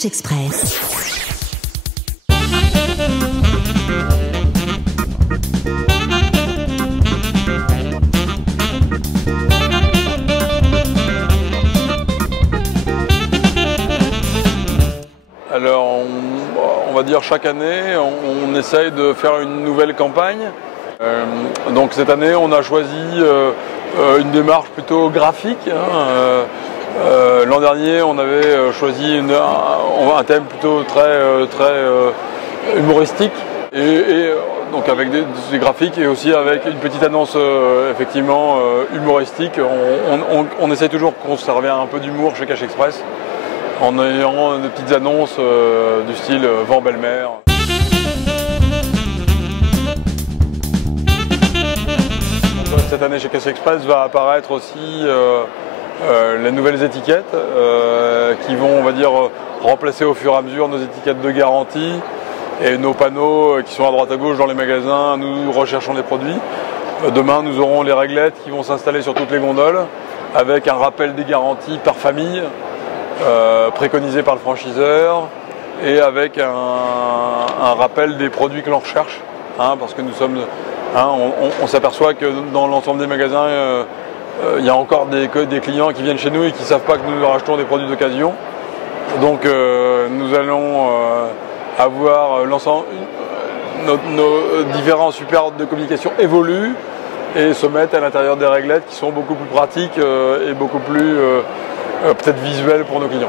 Cash Express. Alors, on va dire chaque année, on essaye de faire une nouvelle campagne. Donc cette année, on a choisi une démarche plutôt graphique. L'an dernier, on avait choisi un thème plutôt très humoristique, et donc avec des graphiques et aussi avec une petite annonce effectivement humoristique. On essaye toujours de conserver un peu d'humour chez Cash Express, en ayant des petites annonces du style Vent belle-mère. Cette année chez Cash Express va apparaître aussi les nouvelles étiquettes qui vont, on va dire, remplacer au fur et à mesure nos étiquettes de garantie et nos panneaux qui sont à droite à gauche dans les magasins. Nous recherchons des produits. Demain, nous aurons les réglettes qui vont s'installer sur toutes les gondoles avec un rappel des garanties par famille, préconisé par le franchiseur, et avec un rappel des produits que l'on recherche, parce que nous sommes, on s'aperçoit que dans l'ensemble des magasins, il y a encore des clients qui viennent chez nous et qui ne savent pas que nous leur achetons des produits d'occasion. Donc nous allons avoir l'ensemble, nos différents supports de communication évoluent et se mettent à l'intérieur des réglettes qui sont beaucoup plus pratiques et beaucoup plus peut-être visuelles pour nos clients.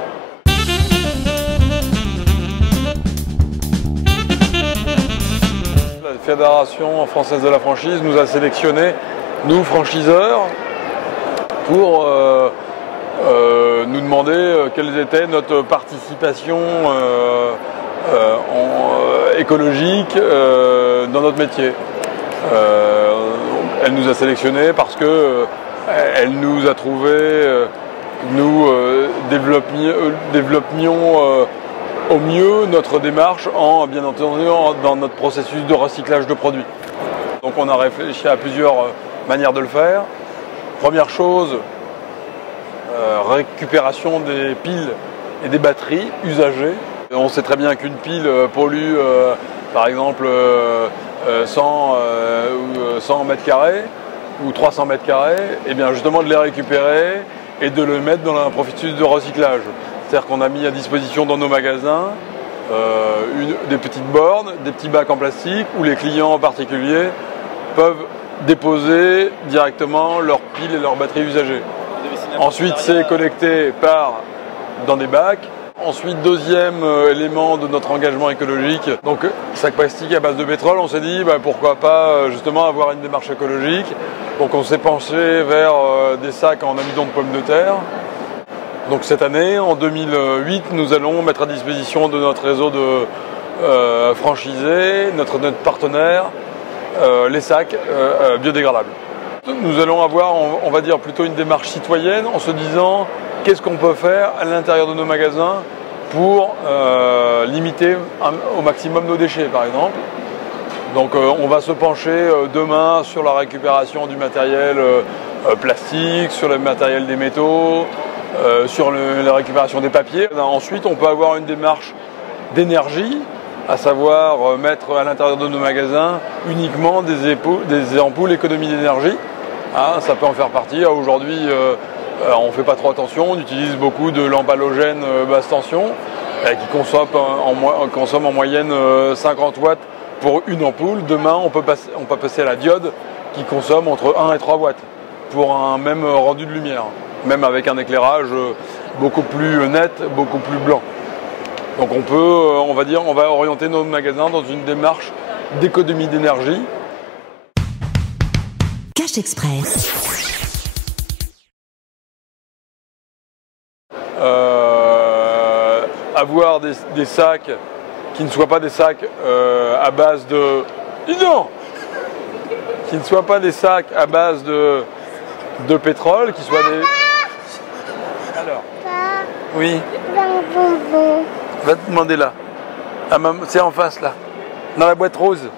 La Fédération française de la franchise nous a sélectionnés, nous franchiseurs, pour nous demander quelle était notre participation écologique dans notre métier. Elle nous a sélectionnés parce qu'elle nous a trouvé, nous développions au mieux notre démarche bien entendu dans notre processus de recyclage de produits. Donc on a réfléchi à plusieurs manières de le faire. Première chose, récupération des piles et des batteries usagées. On sait très bien qu'une pile pollue par exemple 100 mètres carrés ou 300 mètres carrés, et bien justement de les récupérer et de le mettre dans un processus de recyclage. C'est-à-dire qu'on a mis à disposition dans nos magasins des petites bornes, des petits bacs en plastique où les clients en particulier peuvent déposer directement leurs piles et leurs batteries usagées. Ensuite, c'est collecté dans des bacs. Ensuite, deuxième élément de notre engagement écologique, donc sac plastique à base de pétrole, on s'est dit pourquoi pas justement avoir une démarche écologique. Donc on s'est penché vers des sacs en amidon de pommes de terre. Donc cette année, en 2008, nous allons mettre à disposition de notre réseau de franchisés, notre partenaire, les sacs biodégradables. Nous allons avoir, on va dire, plutôt une démarche citoyenne en se disant qu'est-ce qu'on peut faire à l'intérieur de nos magasins pour limiter au maximum nos déchets, par exemple. Donc on va se pencher demain sur la récupération du matériel plastique, sur le matériel des métaux, sur la récupération des papiers. Ensuite, on peut avoir une démarche d'énergie, à savoir mettre à l'intérieur de nos magasins uniquement des ampoules économie d'énergie. Ça peut en faire partie. Aujourd'hui, on ne fait pas trop attention, on utilise beaucoup de lampes halogènes basse tension qui consomment en moyenne 50 watts pour une ampoule. Demain, on peut passer à la diode qui consomme entre 1 et 3 watts pour un même rendu de lumière, même avec un éclairage beaucoup plus net, beaucoup plus blanc. Donc on va orienter nos magasins dans une démarche d'économie d'énergie. Cash Express. Avoir des sacs qui ne soient pas des sacs à base de... Non, qui ne soient pas des sacs à base de pétrole, qui soient des... Alors. Oui. Va te demander là. C'est en face là. Dans la boîte rose.